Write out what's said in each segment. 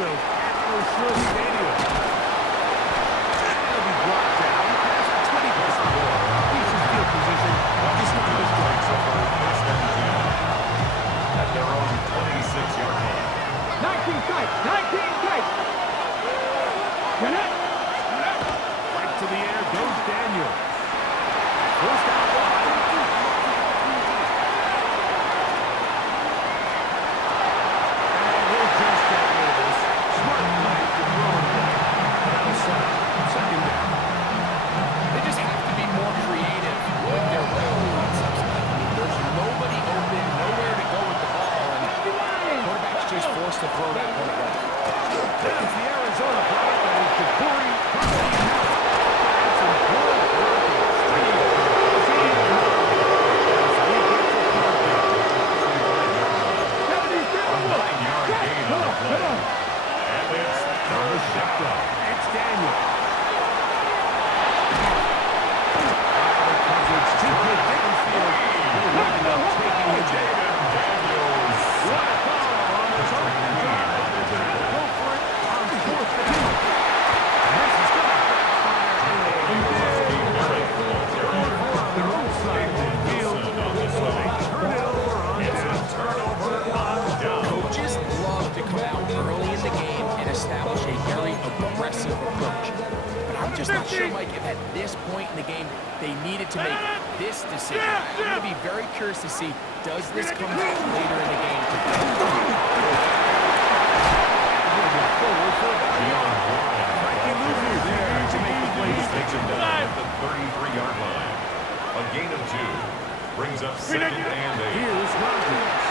impressive at O'Shea Stadium. That'll be brought down past the 20-yard line. Decent field position. Just not this drive so far. First and 10 at their own 26-yard line. 19 tight. 19 tight. Get it. Right to the air goes Daniel. First out wide. And he'll just get rid of this. Smart play to throw it away. Outside. Second down. They just have to be more creative with their route concepts. I mean, there's nobody open, nowhere to go with the ball, and the quarterback's just forced to throw that one away. There's the Arizona play. That is Jabari. That's some good work. It's Daniel. It's too good downfield. They're looking up, taking it down. What a call on the target drive. They're going to go for it on 4th down. And this is going to backfire in a big way. Going for on the wrong side of the field. So they turn it over on down. Coaches love to come out early in the game and establish a very aggressive approach. But I'm just not sure, Mike, if at this point in the game they needed to make this decision. I'm going to be very curious to see, does this come back later in the game? Takes him down at the 33-yard line. A gain of 2 brings up 2nd and 8. Here's Rodgers.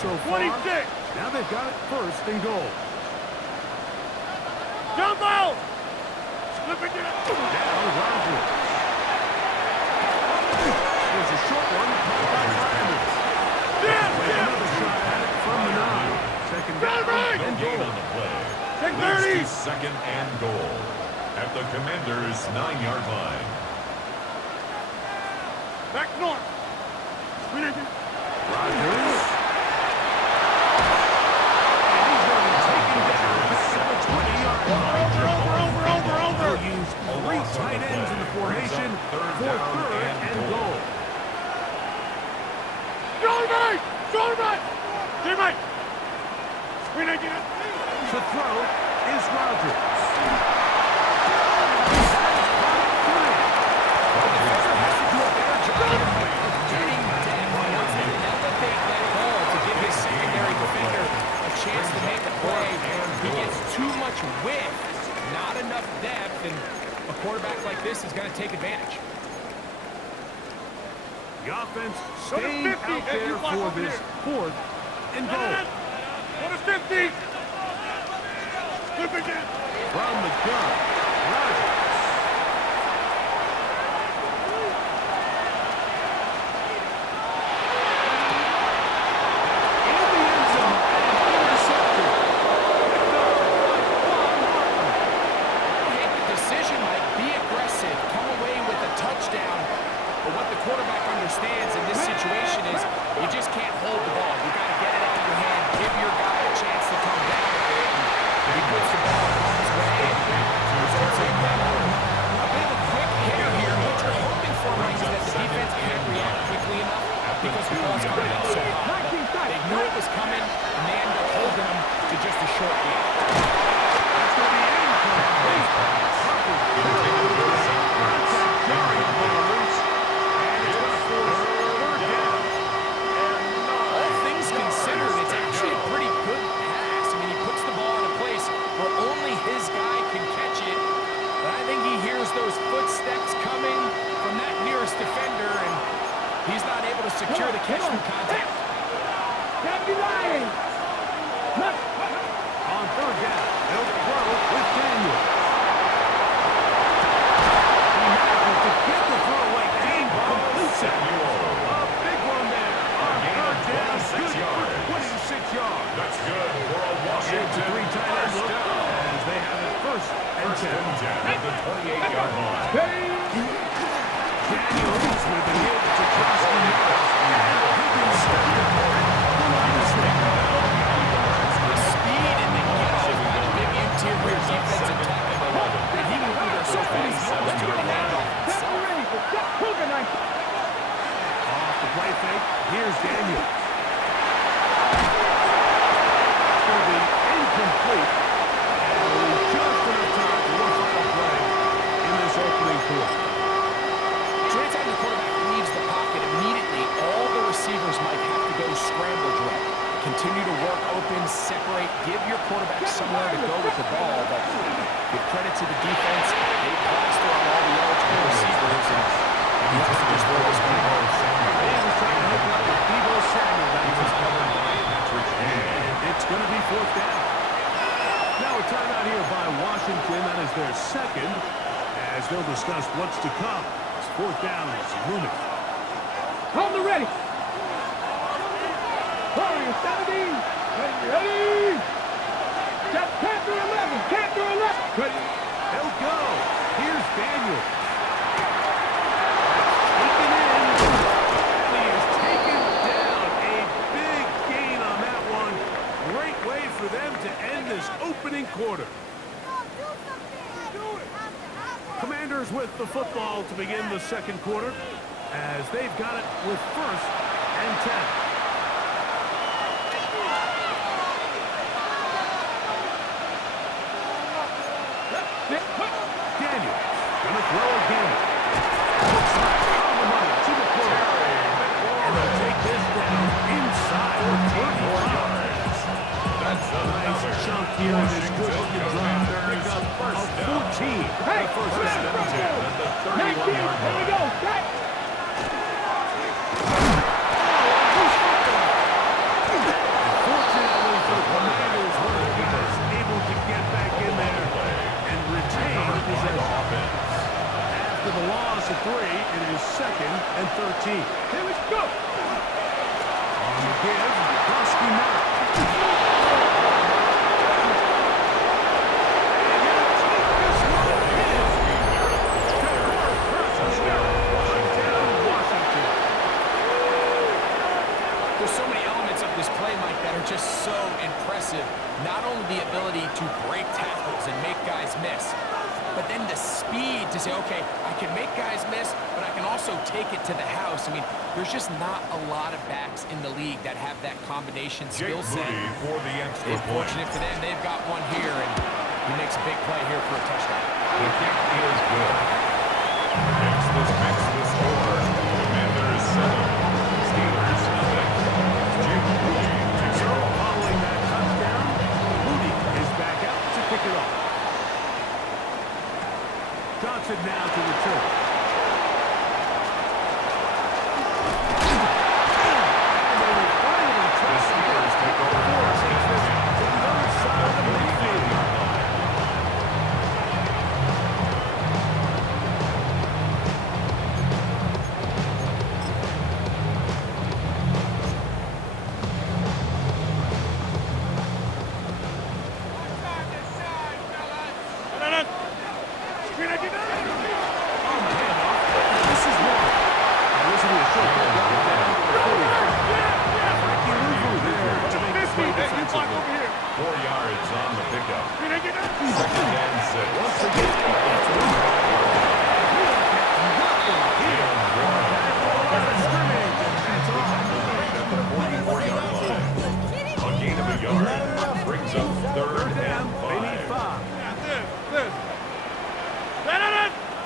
So far. 26. Now they've got it 1st and goal. Jump out. Slip it down. Down Rodgers. There's a short one. Another shot at it from the 9. Second down and Gain goal. on the play. 30. 2nd and goal at the Commanders' 9-yard line. Back north. Rodgers. And he's going to be taken down at the 20-yard line. They'll use 3 tight ends in the formation for 3rd and goal. Teammate. To throw is Rodgers. Chance to make a play. He gets too much width, not enough depth, and a quarterback like this is going to take advantage. The offense staying out there for this 4th and goal. What is 50? From the gun, Rodgers. Quarterback understands in this situation is you just can't hold the ball. You got to get it out of your hand, give your guy a chance to come down with it, and he puts the ball in harm's way, and results in that. A bit of a quick hitter here. What you're hoping for is that the defense can't react quickly enough because the ball's coming out so hot. But they knew it was coming, and they ended up holding them to just a short game. That's going to be incomplete. All things considered, it's actually a pretty good pass. I mean, he puts the ball in a place where only his guy can catch it. But I think he hears those footsteps coming from that nearest defender, and he's not able to secure the catch from contact. On 3rd down, they'll throw with Daniel. He manages to get the throwaway and completes it. A big one there on 3rd down. Good for 26 yards. fake. Here's Daniels. It's going to be incomplete. And just enough time for one final play in this opening quarter. So anytime the quarterback leaves the pocket immediately, all the receivers might have to go scramble drill. Continue to work open, separate, give your quarterback somewhere to go with the ball, but give credit to the defense. They plaster on all the eligible receivers, and he has to just throw this one hard. He was trying to hook up with Debo Samuel. That was covered by Patrick. And it's going to be fourth down. Now a timeout here by Washington. That is their second, as they'll discuss what's to come. It's fourth down is looming. Hold the ready. Hurry, 17. Ready. Capture 11. Capture 11. Ready. They'll go. Here's Daniel. Taken in. And he is taken down. A big gain on that one. Great way for them to end this opening quarter. Commanders with the football to begin the second quarter, as they've got it with first and 10. Daniels going to throw again. Looks like on the money to the quarter. And they'll take this down inside the 34 yards. That's a Nice chunk here in this good-looking drive. Pick up a 14. Hey, First down. at the 31-yard Here we line. go. Back. Fortunately for the Commanders, one of the guys able to get back in there and retain possession. After the loss of 3, it is second and 13. Here we go. On the give, Husky Merrick. There's so many elements of this play, Mike, that are just so impressive. Not only the ability to break tackles and make guys miss, but then the speed to say, okay, I can make guys miss, but I can also take it to the house. I mean, there's just not a lot of backs in the league that have that combination skill set. Moody for the extra It's point. fortunate for them. They've got one here, and he makes a big play here for a touchdown. The kick is good. Makes the score. Commanders 7. Steelers nothing. Jake Moody takes So, it off. following that touchdown, Moody is back out to kick it off. Johnson now to return. And they will finally The try Steelers take over to first take and this 10. to the other side of the midfield.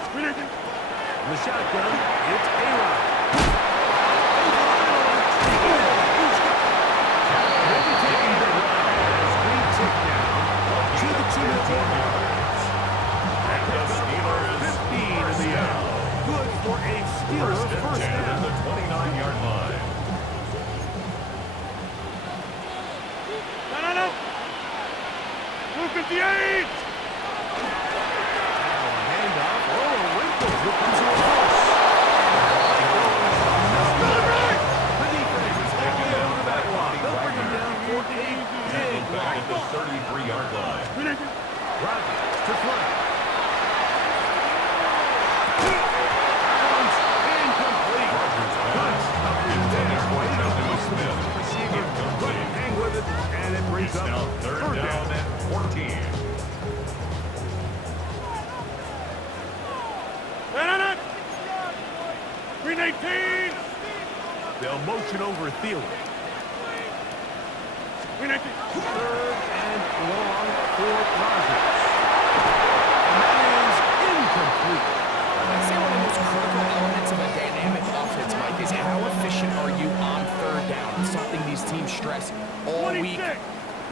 The shotgun, it's A-Rod. They'll be taking the as we tick down to the 2-minute yards. And the Steelers 15 in the air. Good for a Steelers first at down. the 29-yard line. No. Blue 58. Handoff. Oh, Winkles. Here comes a reverse. The defense is taking over that one. They'll bring him down for a big Back loss. at the 33-yard line. Rodgers to throw. That one's incomplete. Rodgers pass. Intended for Jonnu Smith. Receiver couldn't hang with it, and it brings It's up now third down and 14. They'll motion over Thielen. Win it. Third and long for Rodgers. And that is incomplete. I'd say one of the most critical elements of a dynamic offense, Mike, is how efficient are you on third down? It's something these teams stress all week. 26.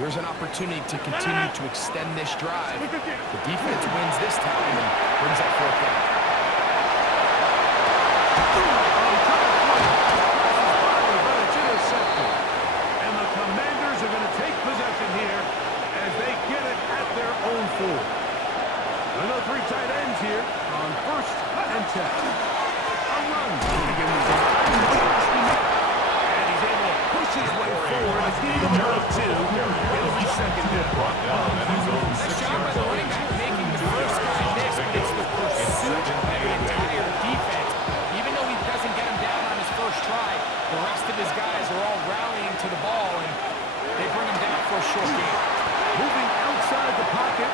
Here's an opportunity to continue to extend this drive. The defense wins this time and brings up fourth down. But it's intercepted. And the Commanders are going to take possession here as they get it at their own 4. Another 3 tight ends here on first and 10. A run. And he's able to push his way forward. A gain of about 2. It'll be second down. Brought down at his own Nice job by the running back making the first guy miss, but it's the pursuit of the entire defense. Even though he doesn't get him down on his first try, the rest of his guys are all rallying to the ball, and they bring him down for a short game. Moving outside the pocket.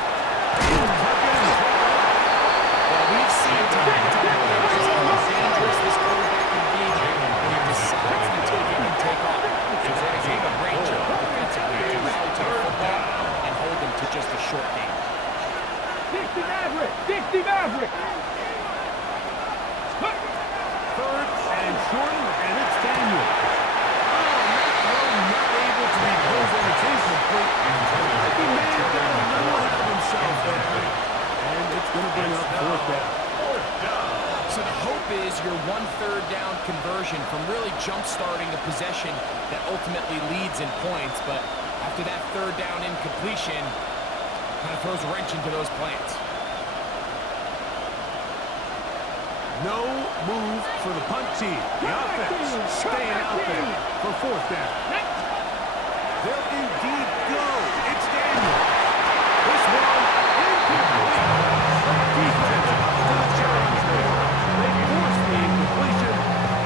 Well, we've seen time and time again just how dangerous this quarterback can be when he decides to take it and take off. He's doing a great job defensively to rally to the football and hold them to just a short game. 60 Maverick. 60 Maverick. Third and short, and it's Daniel. Not able to be pulled on. It's incomplete. He may have got a little ahead of himself there. And it's going to bring up fourth down. So the hope is your 1/3 down conversion from really jump-starting a possession that ultimately leads in points, but after that third down incompletion, kind of throws a wrench into those plans. No move for the punt team. The offense staying out there for fourth down. They'll indeed go. It's Daniel. This one incomplete. The defense to the challenge there. They force the incompletion.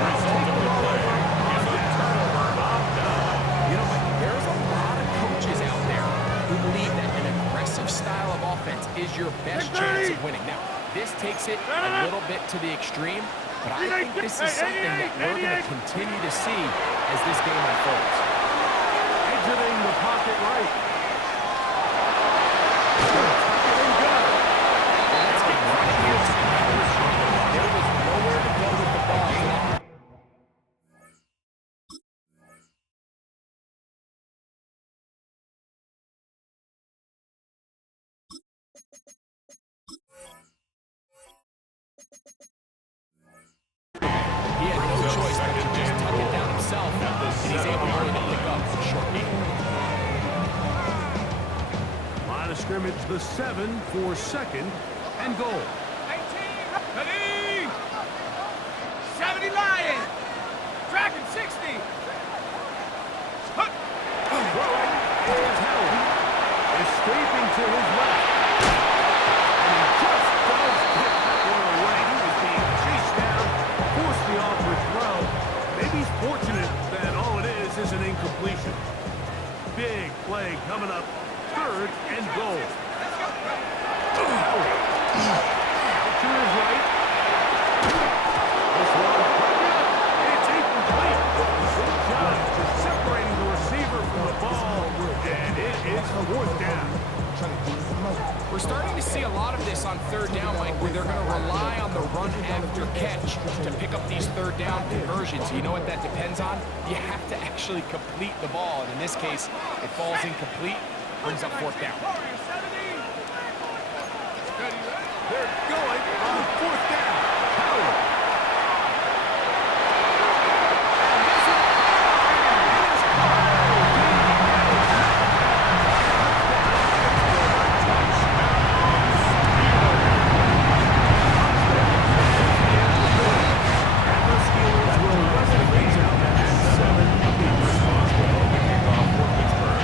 They'll take the ball over on the turnover on down. You know, Mike, there's a lot of coaches out there who believe that an aggressive style of offense is your best chance of winning. Now, this takes it a little bit to the extreme, but I think this is something that we're going to continue to see as this game unfolds. Exiting the pocket right. Let's get right here to the numbers. There was nowhere to go with the ball. He had no choice but to just tuck it down himself, and he's able to pick up a short gain. Line of scrimmage, the 7 for second and goal. 18. Ready. 70 Lion. Tracking 60. Throwing is held. Escaping to his left. And he just does pick that one away. He was being chased down, forced the awkward throw. Maybe he's fortunate that all it is an incompletion. Big play coming up, third and goal. Out to his right. This one, it's incomplete. Good job separating the receiver from the ball, and it is fourth down. We're starting to see a lot of this on third down, Mike, where they're going to rely on the run after catch to pick up these third down conversions. You know what that depends on? You have to actually complete the ball, and in this case, it falls incomplete, brings up fourth down. They're going on fourth down. Howard. And this one is and the Steelers will wrestle things out at 7 apiece. Kickoff for Pittsburgh.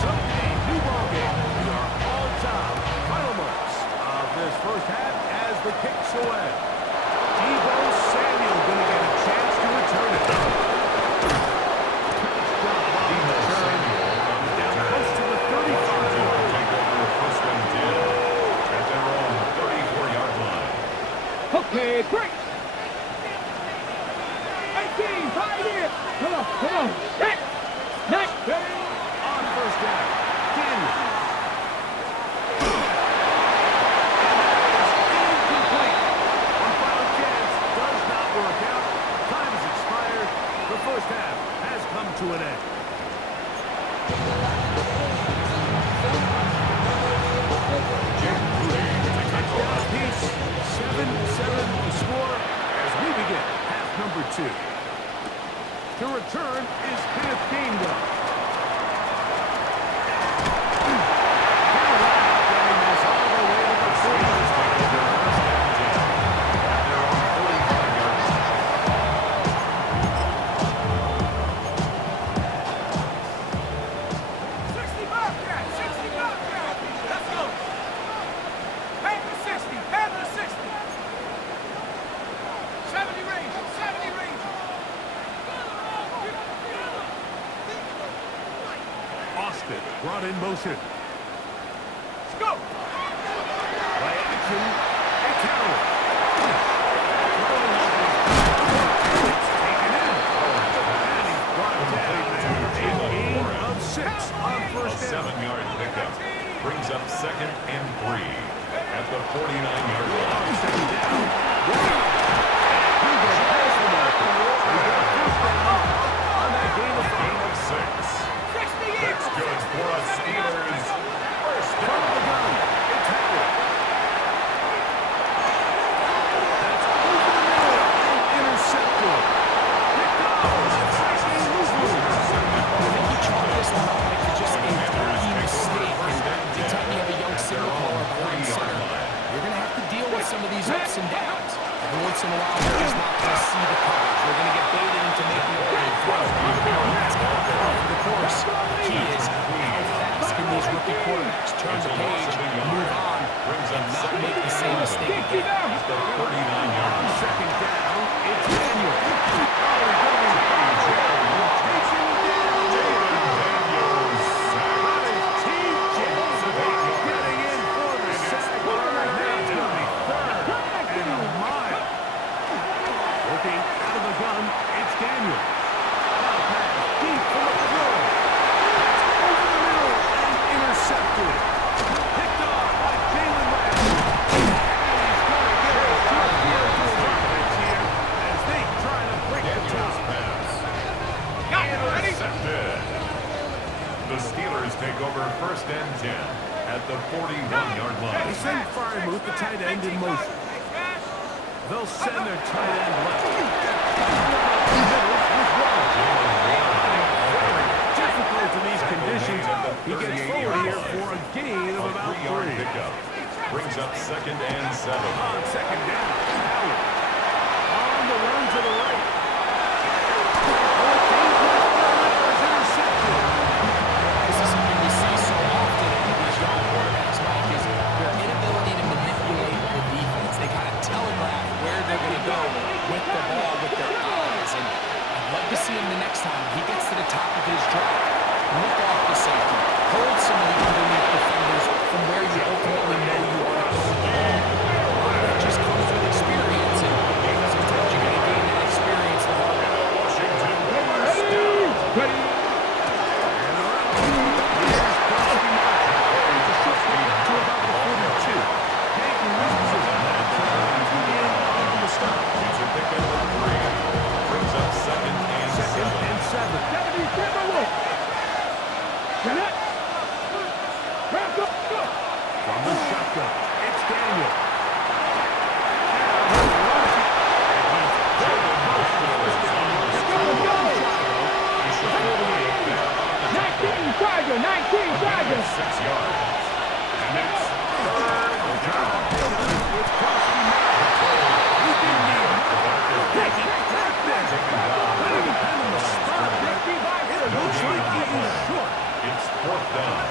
So a new ball game. We are all time. Final marks of this first half as Come on. Next. Ready? On first down, Daniel. Incomplete. One final chance does not work out. Time has expired. The first half has come to an end. Touchdown apiece. 7-7 the score as we begin half number 2. To return is Kenneth Gainwell. Brought in motion. Go! Play action. A tackle. It's taken in. And he's brought down a gain of 6 on first down. 7-yard pickup. Brings up 2nd and 3 at the 49-yard line. Second down. He goes past the marker. He's got a first down on that gain of 6. That's good for us, Steelers. First down the gun. It's Howard. That's over the middle and intercepted. Picked off. I think you chalk this one up like just a rookie mistake. And anytime you have a young signal caller behind center, you're going to have to deal with some of these ups and downs. Every once in a while, you're just not going to see the coverage. You're going to get baited into making a bad throw. That's kind of par for the course. The key is how fast can these rookie quarterbacks turn the page, move on, and not make the same mistake again. At the 39-yard line. Second down. It's Daniel. The Steelers take over 1st and 10 at the 41-yard line. They send Firemouth, the tight end, in motion. They'll send their tight end left. Difficult in these conditions. He gets forward here for a gain of about 3. Pickup. Brings up 2nd and 7. On second down, Howard. On the run to the right. This is something we see so often in these young quarterbacks, Mike, is their inability to manipulate the defense. They kind of telegraph where they're going to go with the ball, with their eyes. And I'd love to see him the next time he gets to the top of his drop. Look off the safety. Hold some of the underneath defenders from where you ultimately know you want to go with the ball. A lot of that just comes with experience, and sometimes you got to gain that experience the hard way. Washington first down. Ready? From the shotgun, it's Daniel. Tiger, 19 Tiger. 6 yards. And it's It looks like he is short. It's 4th down.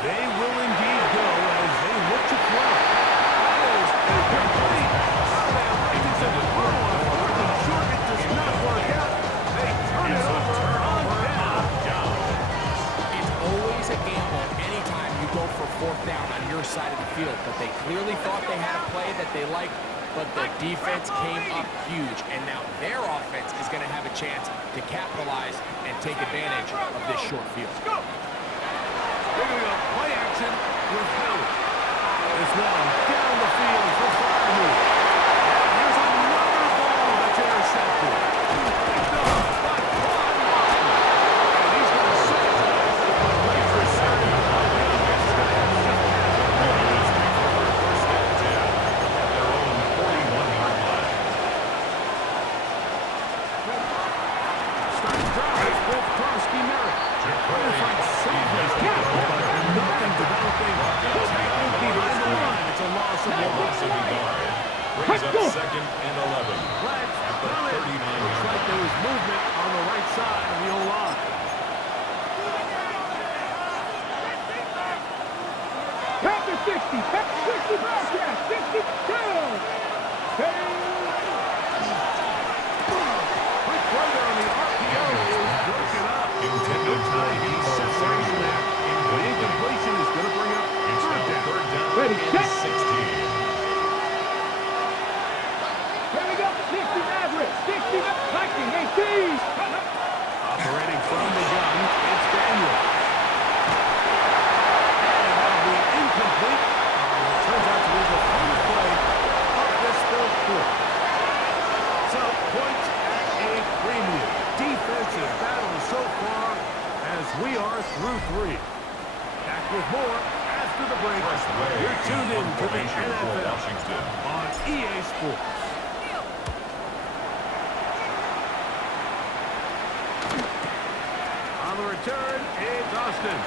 They will indeed go as they look to throw. That is incomplete. They intended to throw on fourth and short. It does not work out. They turn it over on down. It's always a gamble go for fourth down on your side of the field, but they clearly thought they had a play that they liked, but the defense came up huge, and now their offense is going to have a chance to capitalize and take advantage of this short field. They're going to go play action with Howard. This one down the field for 5 moves. Here's another ball that's intercepted. Picked up by Quad Walker. And he's going to set his eyes on the laser side of the starting drive with Krosky Merritt. Trying to find someplace to go, but nothing developing. Tackling behind the line. It's a loss of one. Brings up 2nd and 11. Flags At the come in. 39 Looks like there was movement on the right side of the O-line. Packer 60, Packer 60, broadcast, 62. Quick play there on the RPO is broken up. Intended timing separation there. The incompletion is going to bring up third down. Ready, set. 16. Here we go, 60 Maverick, 60 Viking, 18. Operating from the gun, it's Daniel. And that'll be incomplete. It turns out to be the final play of this third quarter. So, points at a premium. Defensive battle so far as we are through 3. Back with more after the break. You're tuned in to the NFL Washington. on EA Sports. On the return, it's Austin.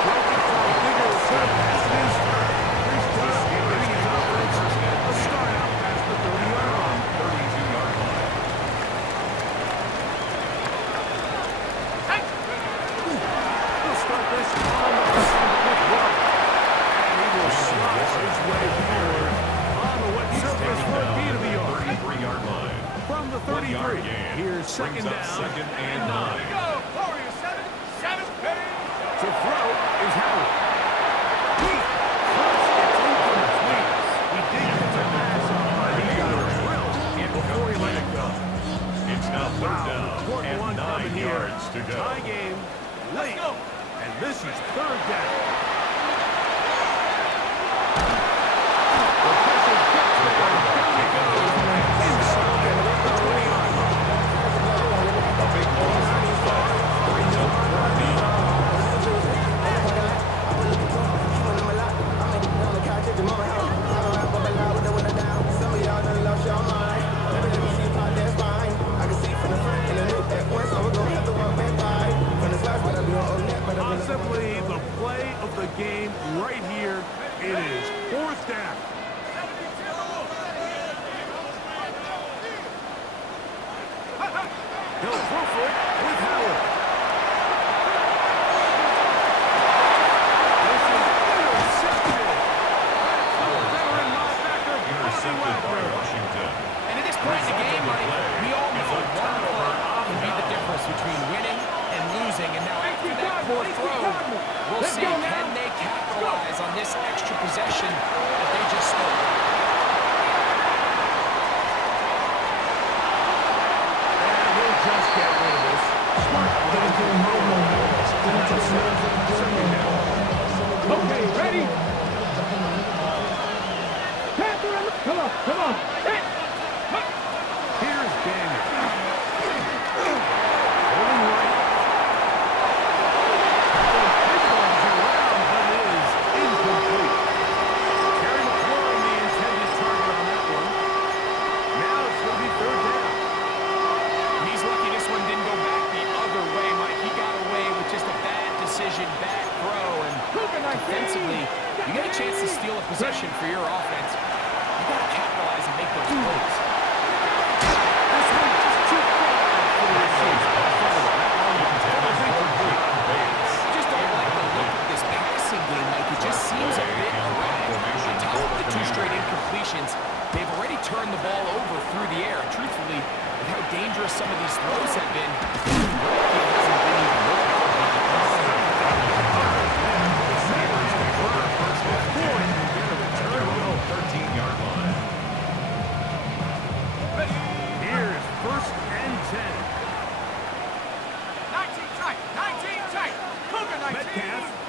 Broken for a bigger return passes. He's just giving his offense a start out past the 30-yard line. 32-yard line. He'll start this on the ground with Rock. And he will slice his way forward on the wet surface for a gain of a yard. 33-yard line. From the 33, 1-yard gain. here's second Brings up down 2nd and 9. To throw is Howard. First, it's incomplete. He did get the pass on, but he got drilled before he let it go. It's now 3rd down Important one and 9 coming here. yards to go. Tie game late, and this is 3rd down. The pressure gets there. Down he goes. Inside the 20-yard line. A big loss on the start. Brings up 4th. Possibly the play of the game right here. It is 4th down. He'll throw for it with Howard. This is intercepted. That's the veteran linebacker, Intercepted by Washington. And at this point in the game, Mike, we all know one play can be the difference between winning and losing. And now after that poor throw, we'll see, can they capitalize on this extra possession that they just stole? And we'll just get rid of this. Smart play to the moment. Okay, ready? Panther in the... Come on. Hit. Here's Daniel. Holding right. Big ball's around, but it is incomplete. Terry McLaurin, the intended target on that one. Now it's going to be 3rd down. He's lucky this one didn't go back the other way, Mike. He got away with just a bad decision, bad throw, and defensively, you get a chance to steal a possession for your offense. You got to capitalize and make those plays. This one just too far for the receiver. That was incomplete. I just don't like the look of this passing game, Mike. It just seems a bit erratic. On top of the 2 straight incompletions, they've already turned the ball over through the air. And truthfully, with how dangerous some of these throws have been, it hasn't been even working.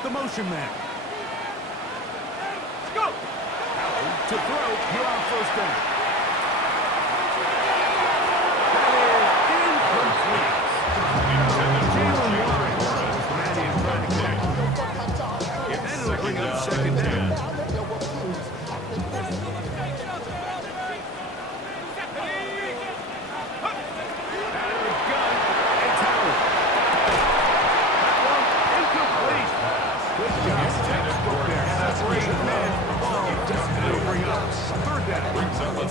the motion man. Go! To throw here on first down. That is incomplete. Jalen Warren was the man he is trying to get. And it'll bring up second down.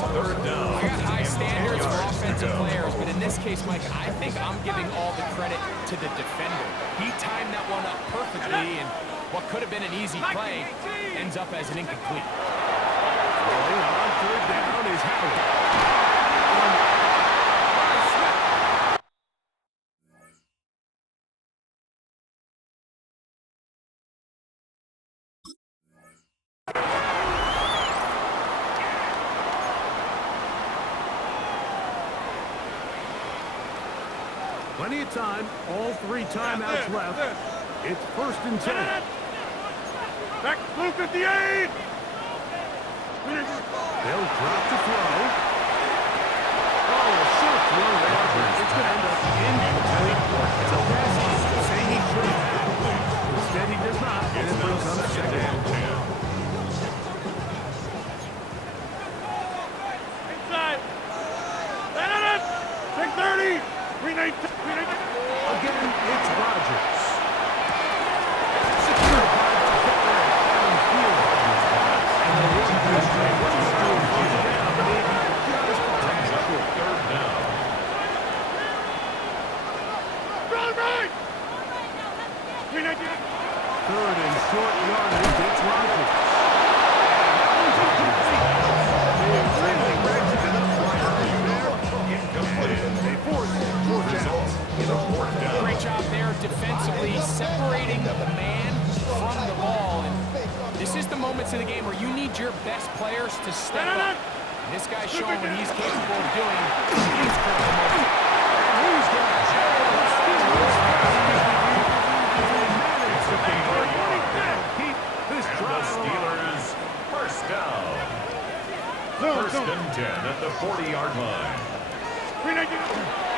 Third down. I got high standards for offensive players, but in this case, Mike, I think I'm giving all the credit to the defender. He timed that one up perfectly, and what could have been an easy play ends up as an incomplete. Rolling on third down is Howard. Plenty of time, all 3 timeouts left. It's 1st and 10. Back, blue 58! They'll drop to throw. Oh, a short throw there. It's going to end up incomplete. It's a pass he's saying he should have had. Instead, he does not, and it brings up second and 10. Inside! 630! 319! Again, it's Rodgers. Secured by the defender downfield. And the run goes straight. What's the score? Down, maybe just a tad short. Third down. Run right! 319! 3rd and short yardage. It's Rodgers. They force fourth down. Great job there defensively, separating the man from the ball. And this is the moments of the game where you need your best players to step up. And this guy's showing what he's capable of doing. He's for the moment. He's got keep this drive Steelers first down. First and 10 at the 40-yard line. 319!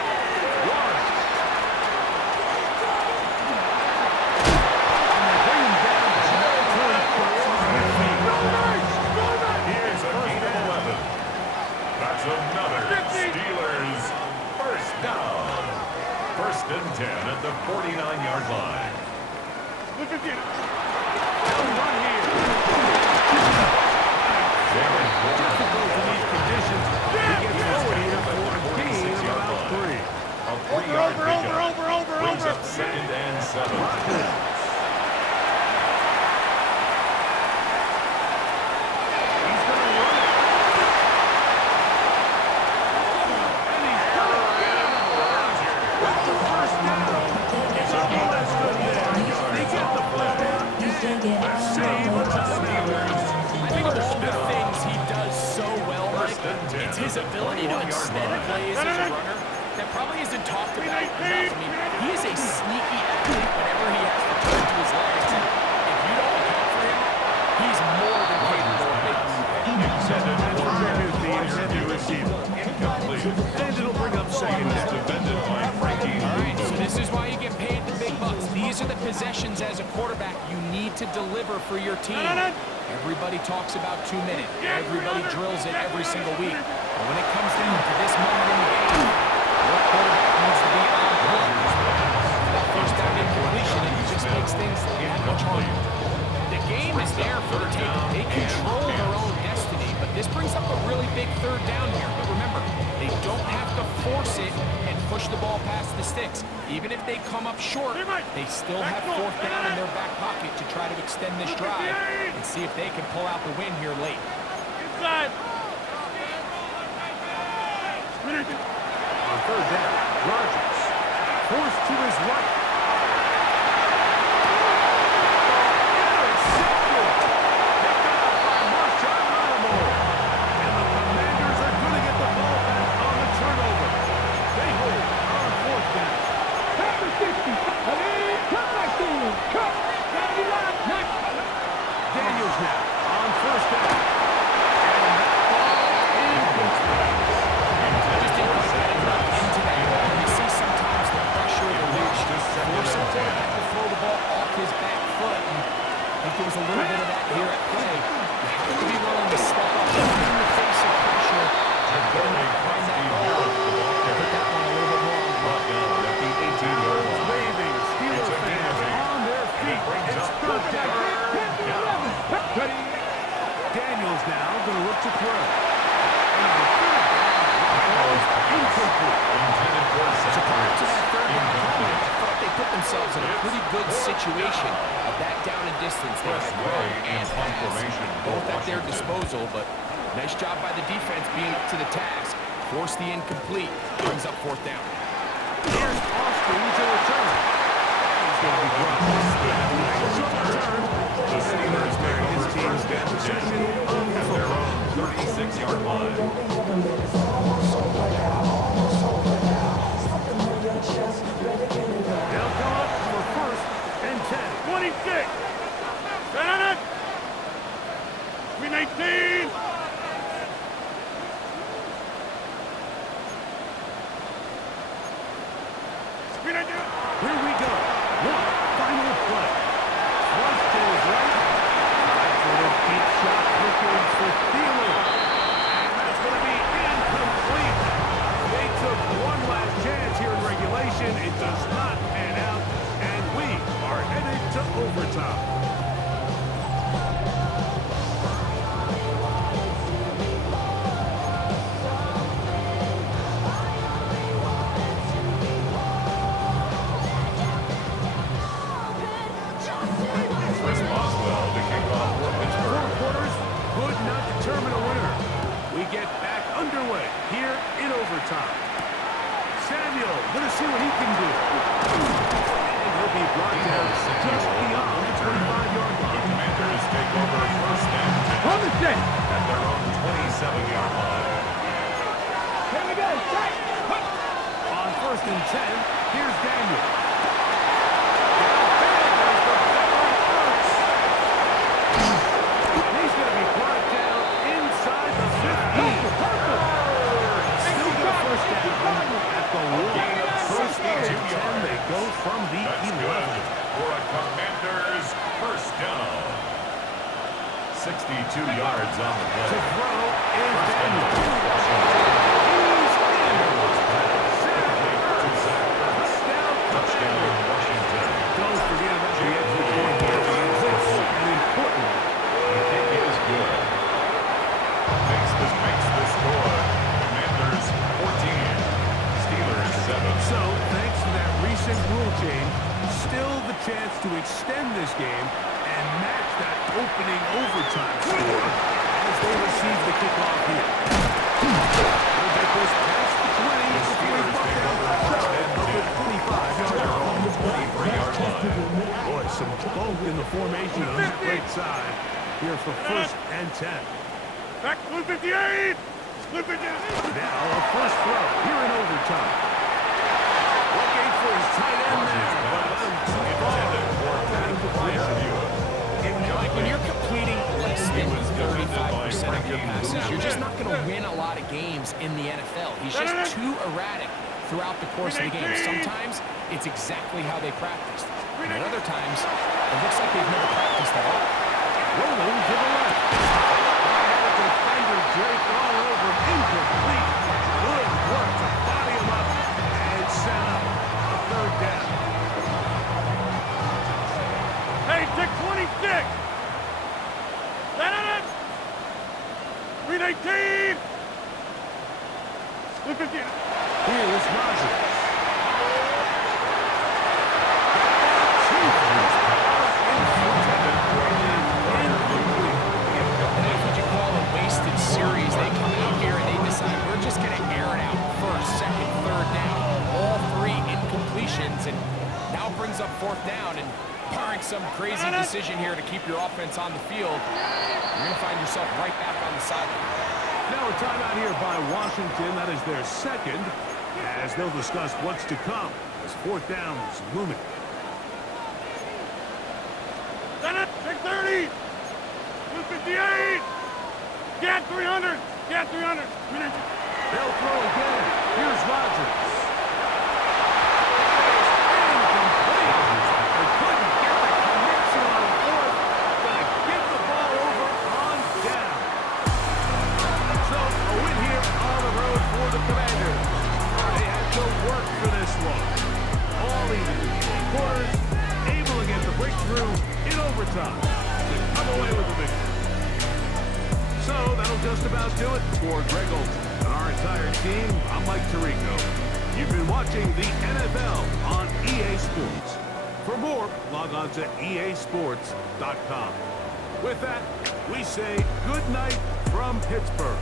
Here's a gain of 11. That's another Steelers first down. First and 10 at the 49-yard line. Look at you! They'll run here. Difficult in these conditions. He gets forward here for a gain of about 3. A 3-yard pickup. Brings up second and 7. His ability to extend plays as a runner that probably isn't talked about enough. I mean, he is a sneaky athlete whenever he has to turn to his legs. And if you don't account for him, he's more than capable of making you pay. And it'll bring up second down. Defended by Frankie. All right, so this is why you get paid the big bucks. These are the possessions as a quarterback you need to deliver for your team. Everybody talks about 2 minutes. Everybody drills it every single week. But when it comes down to this moment in the game, your quarterback needs to be on point. That first down incompletion, it just makes things that much harder. The game is there for the taking. They control their own destiny, but this brings up a really big third down here. But remember, they don't have to force it and push the ball past the sticks. Even if they come up short, they still have fourth down in their back pocket to try to extend this drive and see if they can pull out the win here late. Inside! On third down, Rodgers forced to his right. And the Commanders are going to get the ball back on the turnover. They hold on fourth down. Cut the 60! Come back to him! Cut! 99! there's a little bit of that here at play. You have to be willing to step up in the face of pressure and get enough behind that ball. Put that one a little bit more on the block. At the 18-yard line. Waving Steelers fans on their feet. It's third down. Daniels now going to look to throw. Incomplete. So prior to that third down comment, I thought they put themselves in a pretty good situation of that down and distance. They had run and pass both at their disposal, but nice job by the defense being up to the task. Force the incomplete. Brings up fourth down. Here's Austin to return. He's going to be brought short return. The Steelers take over first and 10 at their own 36-yard line. They'll come up for first and 10. 26. Got it. 319. Here we go. One final play. Twice to his right. Time for the deep shot looking for Thielen. And that's going to be incomplete. They took one last chance here in regulation. It does not pan out. And we are headed to overtime. Underway here in overtime. Samuel going to see what he can do. And he'll be brought down just beyond the 25-yard The line. Commanders take over first and 10 On the set. at their own 27-yard line. Here we go. Set. On first and 10, here's Daniel. He's going to be brought down inside the 15. Still get a first down at the 1. First and 10, they go from the That's 11. good for a Commanders first down. 62 yards on the To play. throw is Daniel. Touchdown, Washington. Don't forget about the extra point here. This an important one. The kick is good. Makes the score. Commanders 14, Steelers 7. So, thanks to that recent rule change, still the chance to extend this game and match that opening overtime score as they receive the kickoff here. They'll get this past the 20 before he's brought down short of the 25-yard line. 23-yard line. Boy, some bulk in the formation on the right side here for first and 10. Back. 158. 158. Now a first throw here in overtime. Looking for his tight end there, but Intended for Pat Bryant. Like when you're completing less than 35% of your passes, you're just not going to win a lot of games in the NFL. He's just too erratic throughout the course of the game. Sometimes it's exactly how they practiced. And at other times, it looks like they've never practiced at all. rolling to the left. Defender Drake all over him. Incomplete. Good work to body him up and set up a third down. Hey, tick 26. Set it. 319. 158. Here's Rodgers. That's what you call a wasted series. They come out here and they decide we're just going to air it out. First, second, third down. All three incompletions, and now brings up fourth down. And barring some crazy decision here to keep your offense on the field, you're going to find yourself right back on the sideline. Now a timeout here by Washington. That is their second, as they'll discuss what's to come as fourth down is looming. Set it. Tick 30. 158. Get 300. Get 300. 319. They'll throw again. Here's Rodgers. Incomplete. They couldn't get the connection on fourth. Gonna time to come away with the victory. So that'll just about do it for Greg Olson and our entire team. I'm Mike Tirico. You've been watching the NFL on EA Sports. For more, log on to easports.com. With that, we say good night from Pittsburgh.